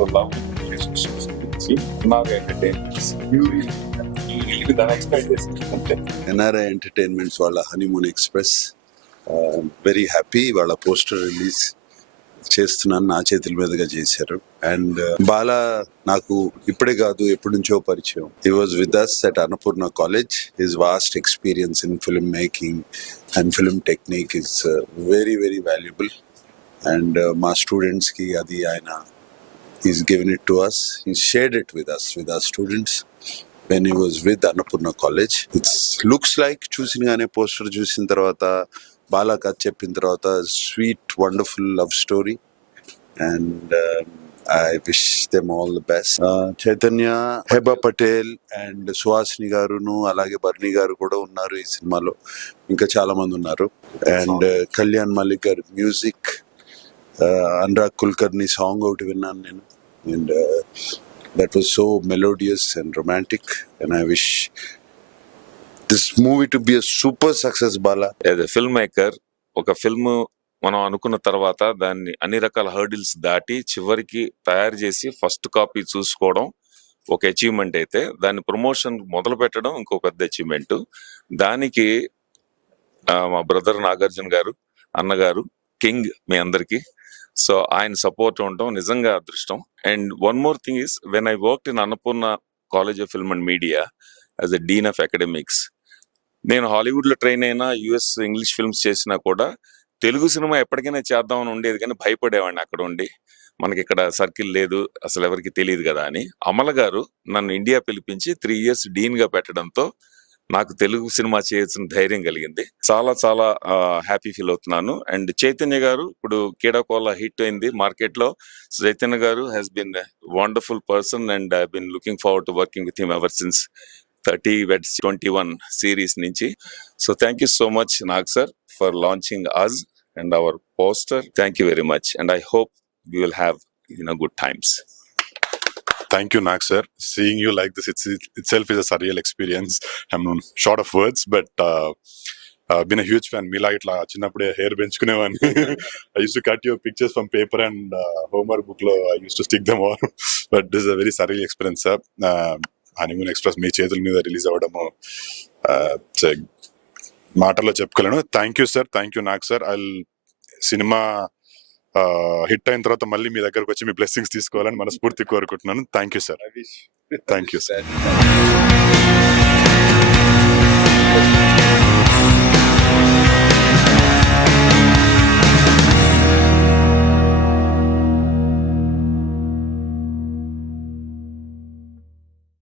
So love relationships గురించి ఉన్నారు ఎంటర్టైన్మెంట్స్ దాన్ని ఎక్స్పెక్ట్ చేసింది అంతే. ఎన్ఆర్ఐ ఎంటర్టైన్మెంట్స్ వాళ్ళ హనీమూన్ ఎక్స్ప్రెస్ వెరీ హ్యాపీ. వాళ్ళ పోస్టర్ రిలీజ్ చేస్తున్నాను, నా చేతుల మీదుగా చేశారు. అండ్ బాలా నాకు ఇప్పుడే కాదు ఎప్పటి నుంచో పరిచయం. He was with us at Annapurna college. His vast experience in film making and film technique is very very valuable. And మా స్టూడెంట్స్ కి అది ఆయన he's given it to us, he shared it with us, with our students when he was with Annapurna College. It looks like చూసినగానే poster చూసిన తర్వాత బాలా కథ చెప్పిన తర్వాత sweet wonderful love story. And I wish them all the best. Chaitanya, Heba Patel and Suhasini గారును అలాగే బర్నీ గారు కూడా ఉన్నారు ఈ సినిమాలో. ఇంకా చాలా మంది ఉన్నారు. అండ్ కళ్యాణ్ మలిక్ గారు మ్యూజిక్, అనురాగ్ కుల్కర్ని సాంగ్ ఒకటి విన్నాను నేను. And that was so melodious and romantic, and I wish this movie to be a super success. Bala, as a film maker, ఒక ఫిల్మ్ మనం అనుకున్న తర్వాత దాన్ని అన్ని రకాల హర్డిల్స్ దాటి చివరికి తయారు చేసి ఫస్ట్ కాపీ చూసుకోవడం ఒక అచీవ్మెంట్ అయితే, దాన్ని ప్రమోషన్ మొదలు పెట్టడం ఇంకో పెద్ద అచీవ్మెంట్. దానికి మా బ్రదర్ నాగార్జున గారు, అన్నగారు, కింగ్ మీ అందరికి, సో ఆయన సపోర్ట్ ఉండటం నిజంగా అదృష్టం. And one more thing is, when I worked in Annapurna college of film and media as a dean of academics, నేను హాలీవుడ్ లో ట్రైన్ అయినా, యుఎస్ ఇంగ్లీష్ ఫిల్మ్స్ చేసినా కూడా తెలుగు సినిమా ఎప్పటికైనా చేద్దామని ఉండేది, కానీ భయపడేవాడిని అక్కడ ఉండి. మనకి ఇక్కడ సర్కిల్ లేదు, అసలు ఎవరికి తెలియదు కదా అని. అమల గారు నన్ను ఇండియా పిలిపించి 3 years డీన్ గా పెట్టడంతో నాకు తెలుగు సినిమా చేయాల్సిన ధైర్యం కలిగింది. చాలా చాలా హ్యాపీ ఫీల్ అవుతున్నాను. అండ్ చైతన్య గారు ఇప్పుడు కీడాకోల హిట్ అయింది మార్కెట్ లో. చైతన్య గారు has been wonderful person and I been looking forward to working with him ever since 30 Weds 21 series నుంచి. So thank you so much Nag sir for launching us and our poster. Thank you very much, and I hope we will have good times. Thank you, Nag sir. Seeing you like this itself is a surreal experience. I'm short of words, but been a huge fan. Mila itla chinnappude hair benchukunevaani. I used to cut your pictures from paper and homework book lo I used to stick them all. But this is a very surreal experience, sir. Honeymoon express మీ చేతుల మీద release అవ్వడము మాటల్లో చెప్పుకోలేను. Thank you sir, thank you Nag sir. సినిమా hit అయిన తర్వాత మళ్ళీ మీ దగ్గరకు వచ్చి మీ బ్లెస్సింగ్స్ తీసుకోవాలని మనస్ఫూర్తి కోరుకుంటున్నాను. Thank you sir. Thank you sir.